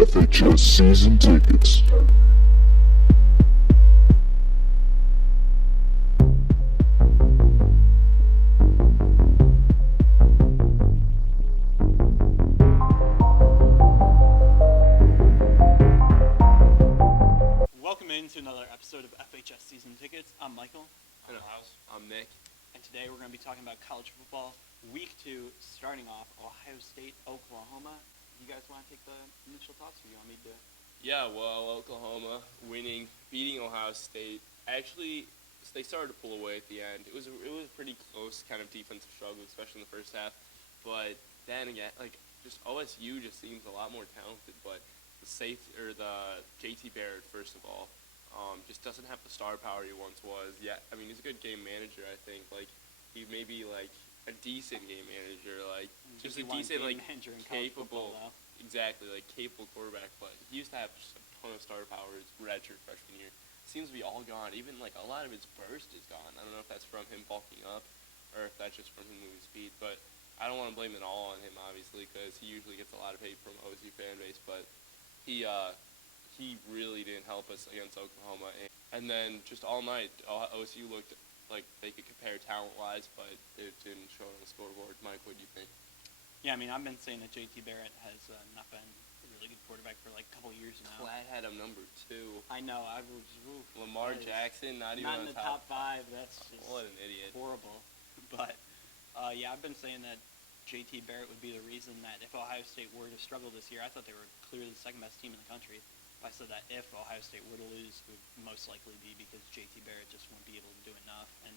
FHS Season Tickets. Welcome into another episode of FHS Season Tickets. I'm Michael. I'm Nick. And today we're going to be talking about college football. Week 2, starting off Ohio State, Oklahoma. You guys want to take the initial thoughts, or you want me to? Yeah, well, Oklahoma beating Ohio State. Actually, they started to pull away at the end. It was a pretty close kind of defensive struggle, especially in the first half. But then again, just OSU just seems a lot more talented. But the JT Barrett, first of all, just doesn't have the star power he once was. Yeah, I mean, he's a good game manager. I think he may be a decent game manager, just a decent capable. Exactly, capable quarterback, but he used to have just a ton of star power his redshirt freshman year. Seems to be all gone. Even a lot of his burst is gone. I don't know if that's from him bulking up or if that's just from him moving speed, but I don't want to blame it all on him, obviously, because he usually gets a lot of hate from OSU fan base, but he really didn't help us against Oklahoma. And then just all night, OSU looked like they could compare talent-wise, but it didn't show on the scoreboard. Mike, what do you think? Yeah, I mean, I've been saying that JT Barrett has not been a really good quarterback for a couple years now. Platt had him number 2. I know. I was Lamar Jackson, not even not on in the top 5. That's just what an idiot. Horrible. But yeah, I've been saying that JT Barrett would be the reason that if Ohio State were to struggle this year, I thought they were clearly the second best team in the country. I said that if Ohio State were to lose, it would most likely be because JT Barrett just wouldn't be able to do enough. And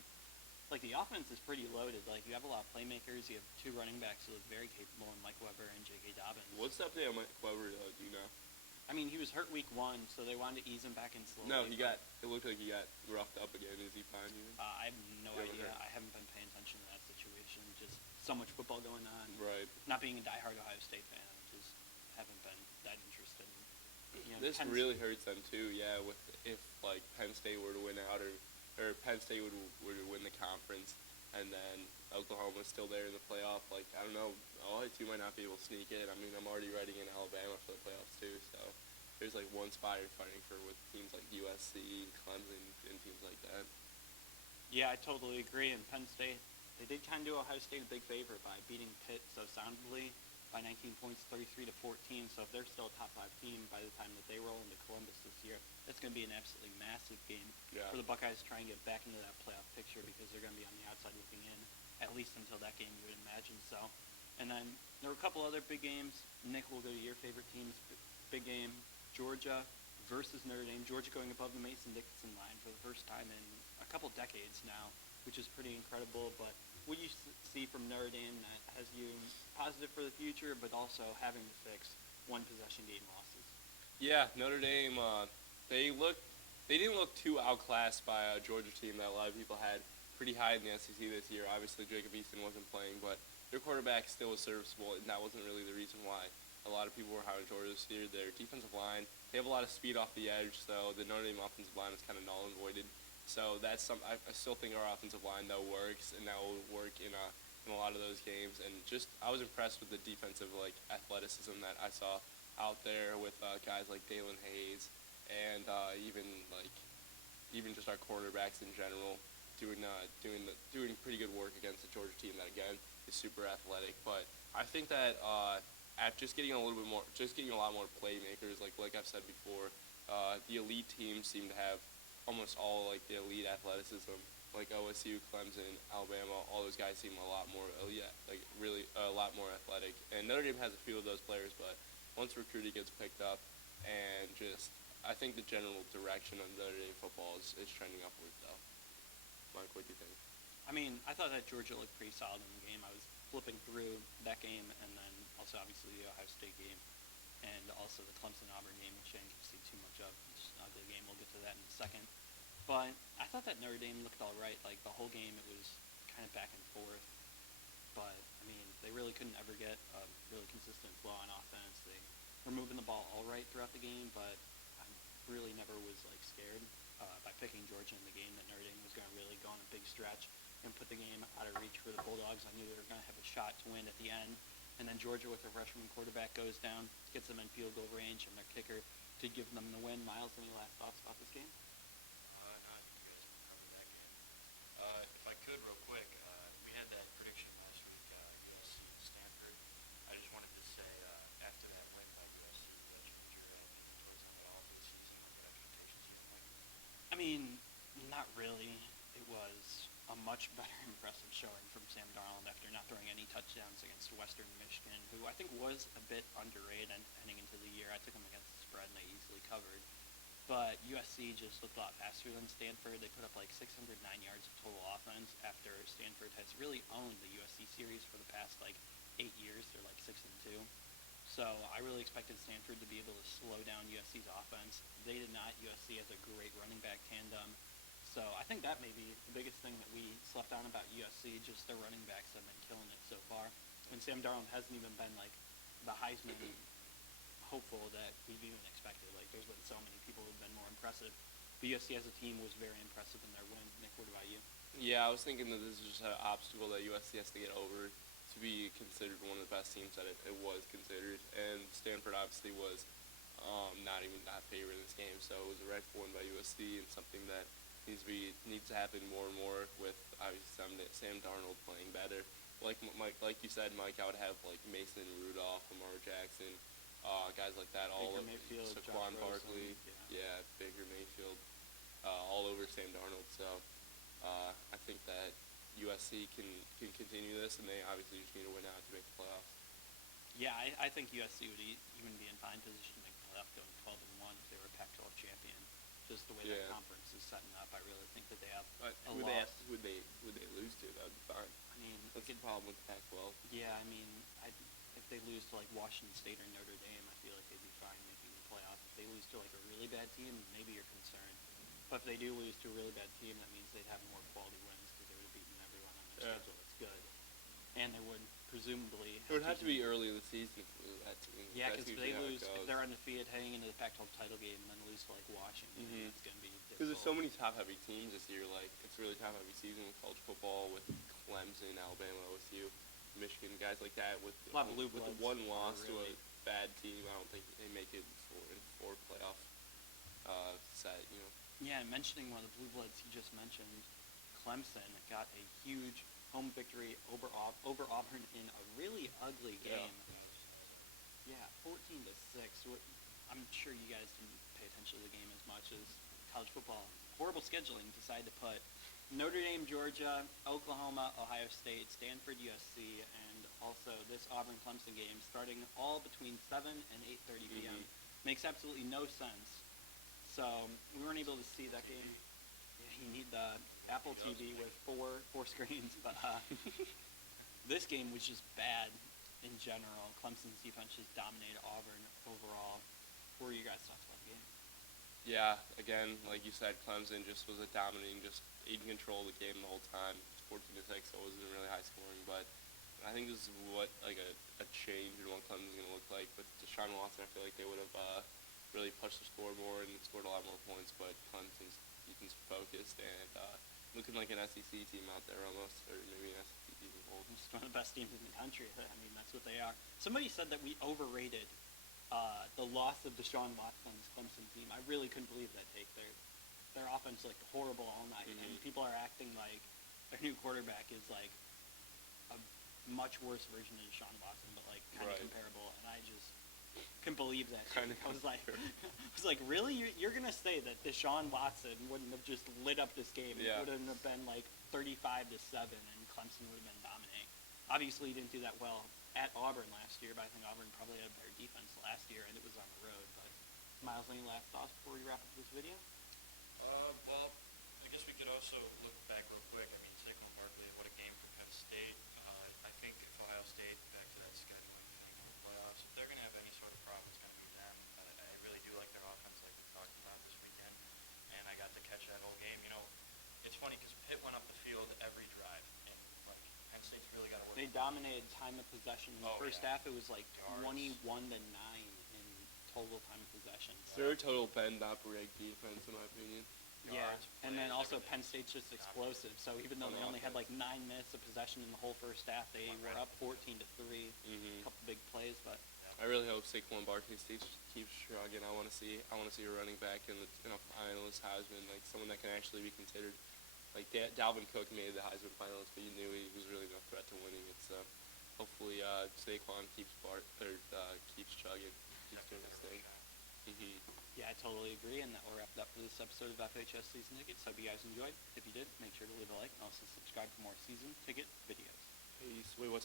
the offense is pretty loaded. You have a lot of playmakers. You have 2 running backs who look very capable in Mike Weber and J.K. Dobbins. What's the update on Mike Weber, do you know? I mean, he was hurt week 1, so they wanted to ease him back in slowly. No, it looked like he got roughed up again. Is he fine? I have no idea. I haven't been paying attention to that situation. Just so much football going on. Right. Not being a diehard Ohio State fan, just haven't been that interested in. This really hurts them too. Yeah, if Penn State were to win out, or Penn State were to win the conference, and then Oklahoma's still there in the playoff. I don't know, OSU might not be able to sneak in. I mean, I'm already writing in Alabama for the playoffs too. So there's one spot you're fighting for with teams like USC, Clemson, and teams like that. Yeah, I totally agree. And Penn State, they did kind of do Ohio State a big favor by beating Pitt so soundly by 19 points, 33-14. So if they're still a top 5 team by the time that they roll into Columbus this year, that's going to be an absolutely massive game for the Buckeyes to try and get back into that playoff picture, because they're going to be on the outside looking in, at least until that game, you would imagine. So, and then there were a couple other big games. Nick, will go to your favorite teams. Big game, Georgia versus Notre Dame. Georgia going above the Mason-Dixon line for the first time in a couple decades now, which is pretty incredible. But what you see from Notre Dame that has you positive for the future, but also having to fix one-possession game losses? Yeah, Notre Dame, they didn't look too outclassed by a Georgia team that a lot of people had pretty high in the SEC this year. Obviously, Jacob Eason wasn't playing, but their quarterback still was serviceable, and that wasn't really the reason why a lot of people were high on Georgia this year. Their defensive line, they have a lot of speed off the edge, so the Notre Dame offensive line is kind of null and voided. So that's I still think our offensive line, though, works, and that will work in a lot of those games. And just I was impressed with the defensive athleticism that I saw out there with guys like Dalen Hayes and even just our cornerbacks in general doing pretty good work against the Georgia team that again is super athletic. But I think that at just getting a lot more playmakers, like I've said before, the elite teams seem to have almost all the elite athleticism. OSU, Clemson, Alabama, all those guys seem a lot more really a lot more athletic. And Notre Dame has a few of those players, but once recruiting gets picked up, and I think the general direction of Notre Dame football is trending upwards, though. Mike, what do you think? I mean, I thought that Georgia looked pretty solid in the game. I was flipping through that game, and then also obviously the Ohio State game, and also the Clemson-Auburn game, which I didn't get to see too much of. It's just an ugly game. We'll get to that in a second. But I thought that Notre Dame looked all right. The whole game, it was kind of back and forth. But, I mean, they really couldn't ever get a really consistent flow on offense. They were moving the ball all right throughout the game, but I really never was, scared by picking Georgia in the game that Notre Dame was going to really go on a big stretch and put the game out of reach for the Bulldogs. I knew they were going to have a shot to win at the end. And then Georgia with their freshman quarterback goes down, gets them in field goal range, and their kicker to give them the win. Miles, any last thoughts about this game? No, I think you guys covered that game. If I could, real quick, we had that prediction last week, USC and Stanford. I just wanted to say, after that win by USC, that changed your opinion towards them at all for the season, or what expectations you have? I mean, not really. It was a much better impressive showing from Sam Darnold after not throwing any touchdowns against Western Michigan, who I think was a bit underrated heading into the year. I took them against the spread, and they easily covered. But USC just looked a lot faster than Stanford. They put up like 609 yards of total offense after Stanford has really owned the USC series for the past like 8 years. They're like 6-2. So I really expected Stanford to be able to slow down USC's offense. They did not. USC has a great running back tandem. So I think that may be the biggest thing that we slept on about USC, just their running backs have been killing it so far. And Sam Darnold hasn't even been like the Heisman hopeful that we've even expected. Like, there's been so many people who've been more impressive. But USC as a team was very impressive in their win. Nick, what about you? Yeah, I was thinking that this is just an obstacle that USC has to get over to be considered one of the best teams that it was considered. And Stanford obviously was not even that favored in this game, so it was a rightful win by USC and something that needs to happen more and more with obviously Sam Darnold playing better. Like Mike, like you said, Mike, I would have like Mason Rudolph, Lamar Jackson, guys like that all Baker over. Mayfield, Saquon Josh Barkley, Rosen, yeah, Baker Mayfield, all over Sam Darnold. So I think that USC can continue this, and they obviously just need to win out to make the playoffs. Yeah, I think USC would even be in fine position to make the playoff going 12-1 if they were Pac-12 champion. Just the way Yeah. that conference is setting up, I really think that they have But a who loss. would they lose to? That would be fine. I mean, That's the problem with Pac-12. yeah, I mean, if they lose to like Washington State or Notre Dame, I feel like they'd be fine making the playoff. If they lose to like a really bad team, maybe you're concerned. But if they do lose to a really bad team, that means they'd have more quality wins because they would have beaten everyone on their Yeah. schedule that's good. And they would presumably. It would have to be early in the season for that team. Yeah, That's because if usually they how it lose, if goes. they're undefeated heading into the Pac-12 title game and then lose to like Washington, Mhm. it's going to be difficult. Because there's so many top-heavy teams this year. Like, it's a really top-heavy season with college football, with Clemson, Alabama, OSU, Michigan, guys like that. With A lot of blue with the bloods one loss are to a really- bad team, I don't think they make it in four playoff set. You know. Yeah, and mentioning one of the blue bloods you just mentioned, Clemson got a huge home victory over Auburn in a really ugly Yeah. game. Yeah, 14-6. I'm sure you guys didn't pay attention to the game as much as college football. Horrible scheduling. Decided to put Notre Dame, Georgia, Oklahoma, Ohio State, Stanford, USC, and also this Auburn-Clemson game starting all between 7 and 8:30 p.m. Mhm. Makes absolutely no sense. So we weren't able to see that game. Yeah, you need the Apple TV with four screens, but this game was just bad in general. Clemson's defense just dominated Auburn overall. What were your guys' thoughts about the game? Yeah, again, like you said, Clemson just was just in control of the game the whole time. It's 14-6, so it wasn't really high scoring, but I think this is what like a change in what Clemson's going to look like. With Deshaun Watson, I feel like they would have really pushed the score more and scored a lot more points, but Clemson's defense focused and looking like an SEC team out there almost, or maybe an SEC team as well. Just one of the best teams in the country. I mean, that's what they are. Somebody said that we overrated the loss of Deshaun Watson's Clemson team. I really couldn't believe that take. Their offense looked horrible all night, and people are acting like their new quarterback is like a much worse version of Deshaun Watson, but like kind of Right. comparable. And I just couldn't believe that. Kinda I was like, really? You're gonna say that Deshaun Watson wouldn't have just lit up this game? Yeah. It wouldn't have been like 35-7, and Clemson would have been dominating. Obviously, he didn't do that well at Auburn last year, but I think Auburn probably had a better defense last year, and it was on the road. But Miles, any last thoughts before we wrap up this video? Well, I guess we could also look back real quick. I mean, Saquon Barkley, what a game from Penn State. I think if Ohio State, back to that scheduling thing in the playoffs, if they're going to have any sort of problem, it's going to be them. I really do like their offense, like we talked about this weekend, and I got to catch that whole game. You know, it's funny because Pitt went up the field every drive, and like Penn State's really got to work. They dominated time of possession. In the first yeah. half, it was like Yards. 21-9 in total time of possession. So, They're a total bend operating defense, in my opinion. Yeah, yards. and then plays, also everything. Penn State's just explosive. So even though they only had like 9 minutes of possession in the whole first half, they were up 14-3. Mm-hmm. A couple big plays, but I really hope Saquon Barkley keeps shrugging. I want to see a running back in a finalist Heisman, like someone that can actually be considered. Like Dalvin Cook made the Heisman finals, but you knew he was really no threat to winning it. So hopefully Saquon keeps keeps chugging, keeps doing his thing. Mm-hmm. yeah, I totally agree. And that will wrap it up for this episode of FHS Season Tickets. Hope you guys enjoyed. If you did, make sure to leave a like and also subscribe for more season ticket videos. Peace. Wait, what time?